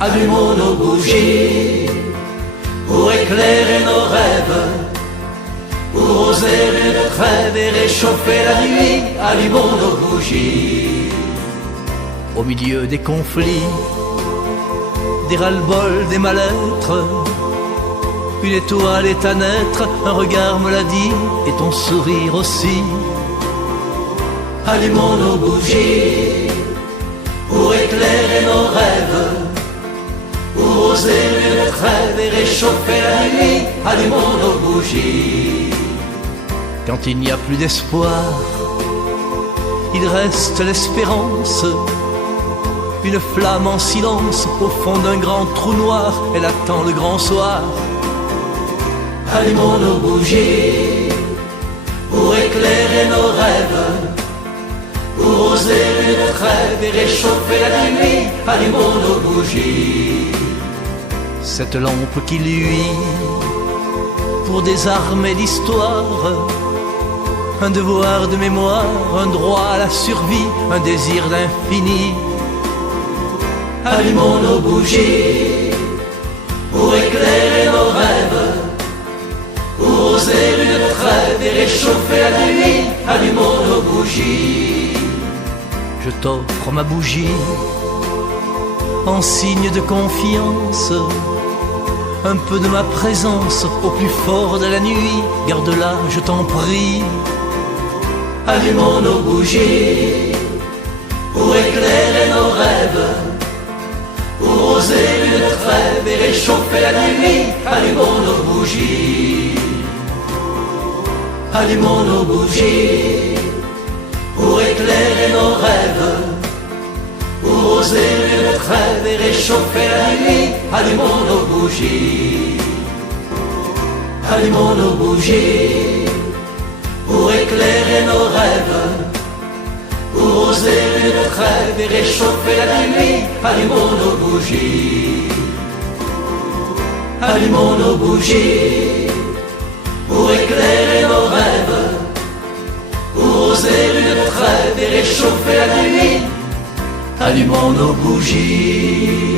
allumons nos bougies pour éclairer nos rêves, pour oser une trêve et réchauffer la nuit, allumons nos bougies. Au milieu des conflits, des ras-le-bol, des mal-être, une étoile est à naître, un regard me l'a dit, et ton sourire aussi. Allumons nos bougies pour éclairer nos rêves, pour oser une trêve et réchauffer la nuit, allumons nos bougies. Quand il n'y a plus d'espoir, il reste l'espérance, une flamme en silence au fond d'un grand trou noir, elle attend le grand soir. Allumons nos bougies pour éclairer nos rêves, pour oser une trêve et réchauffer la nuit, allumons nos bougies. Cette lampe qui luit pour désarmer l'histoire, un devoir de mémoire, un droit à la survie, un désir d'infini. Allumons nos bougies pour éclairer nos rêves, pour oser une trêve et réchauffer la nuit, allumons nos bougies. Je t'offre ma bougie en signe de confiance, un peu de ma présence au plus fort de la nuit, garde-la, je t'en prie. Allumons nos bougies pour éclairer nos rêves, pour oser une trêve et réchauffer la nuit, allumons nos bougies. Allumons nos bougies pour éclairer nos rêves, pour oser une trêve et réchauffer la nuit, allumons nos bougies. Allumons nos bougies pour éclairer nos rêves, pour oser une trêve et réchauffer la nuit, allumons nos bougies. Allumons nos bougies pour éclairer nos rêves, pour oser une trêve et réchauffer la nuit, allumons nos bougies.